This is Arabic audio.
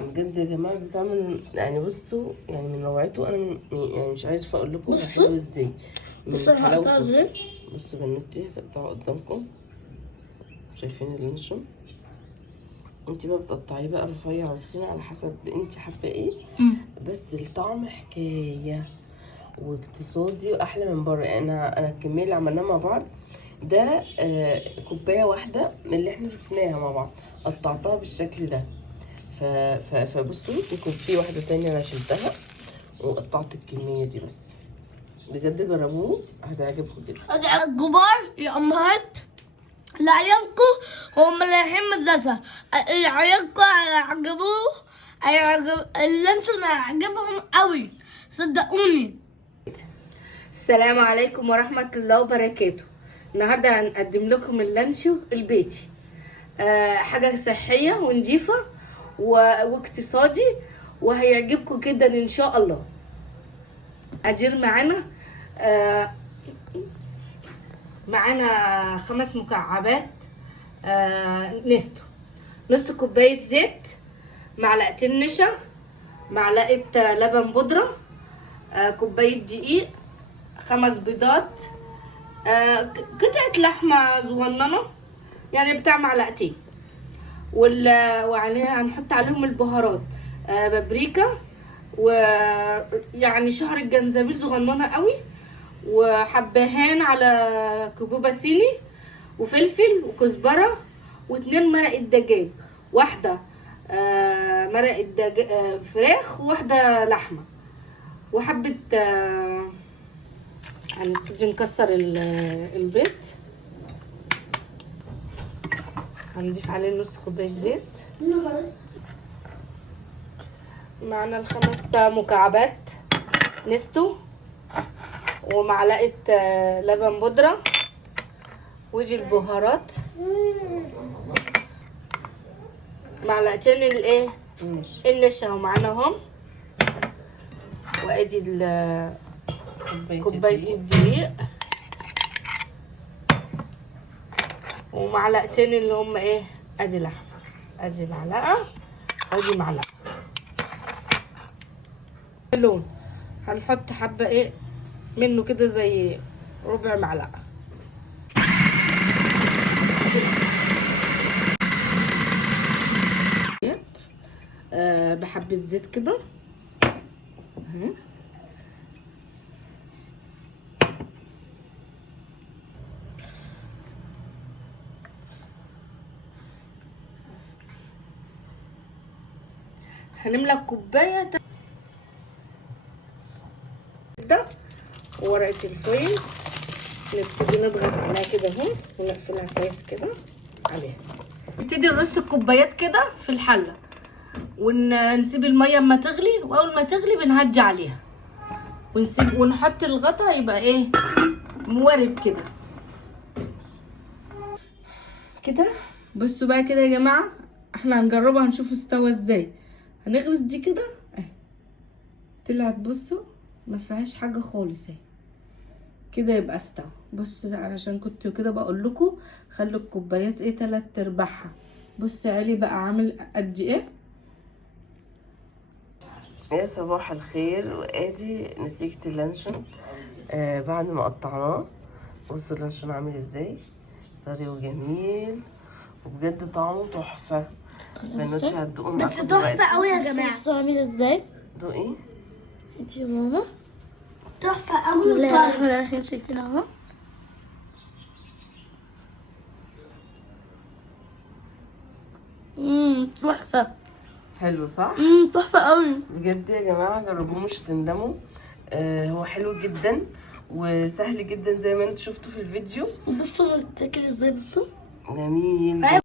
بجد يا جماعه بتعمل يعني بصوا يعني من روعته. انا يعني مش عارفه اقول لكم حلو ازاي من حلاوته. بصوا بنوتي هتقطعه قدامكم، شايفين اللانشون؟ انت بقى بتقطعيه بقى رفيع وتخينه على حسب انت حابه ايه. بس الطعم حكايه واقتصادي واحلى من بره. يعني انا الكميه اللي عملناها مع بعض ده كوبايه واحده من اللي احنا شفناها مع بعض قطعتها بالشكل ده. فبصوا يكون في واحده تانية انا شلتها وقطعت الكميه دي. بس بجد جربوه هتعجبكم جدا. الكبار يا امهات لعيالكم هم رايحين مدرسة، عيالكم هيعجبوه اللانشون هيعجبهم قوي صدقوني. السلام عليكم ورحمة الله وبركاته. النهاردة هنقدم لكم اللانشو البيتي، حاجة صحية ونضيفة واقتصادي وهيعجبكم جدا ان شاء الله. ادير معانا 5 مكعبات نستو، نص كوباية زيت، معلقتين نشا، معلقة لبن بودرة، كوباية دقيق، 5 بيضات، قطعة لحمة صغننة يعني بتاع معلقتين، وعليها هنحط عليهم البهارات، بابريكا ويعني شهر الجنزبيل صغننة قوي، وحبهان على كبوبة صيني، وفلفل وكزبرة، و2 مرقة دجاج، واحدة مرقة دجاج فراخ، وواحدة لحمة، وحبة هنبتدي نكسر البيض. هنضيف عليه نص كوباية زيت. معنا ال5 مكعبات نستو، ومعلقة لبن بودرة، ودي البهارات، معلقتين الايه النشا اهو معانا اهم، وادي كوباية الدقيق، ومعلقتين اللي هم ايه ادي لحمة، ادي معلقة وادي معلقة. اللون هنحط حبة ايه منه كده زي ربع معلقة. بحبة زيت كده هنملى كوباية ده، وورقة الفويل نبتدي نضغط عليها كده اهو ونقفلها كويس كده عليها. نبتدي نرص الكوبايات كده في الحلة ونسيب المية اما تغلي، واول ما تغلي بنهدي عليها ونسيب ونحط الغطا يبقى ايه موارب كده كده. بصوا بقى كده يا جماعة، احنا هنجربها هنشوف استوى ازاي. هنغرز دي كده اهي، طلعت بصوا ما فيهاش حاجه خالص اهي كده يبقى استوى. بص علشان كنت كده بقول لكم خلوا الكوبايات ايه 3/4. بص علي بقى عامل قد ايه. يا صباح الخير، وادي نتيجه اللانشون بعد ما قطعناه. بصوا اللانشون عامل ازاي، طري وجميل وبجد طعمه تحفه. بنوتي هتدوقوا معاكم بس دلوقتي. تحفة قوي يا جماعة. بصوا عامل ازاي. دوقي انتي يا ماما تحفة قوي. بسم الله الرحمن الرحيم. شايفين اهو. تحفة. حلو صح؟ تحفة قوي بجد يا جماعه جربوه مش هتندموا. هو حلو جدا وسهل جدا زي ما انتوا شفتوا في الفيديو. بصوا بتاكل ازاي. بصوا جميل.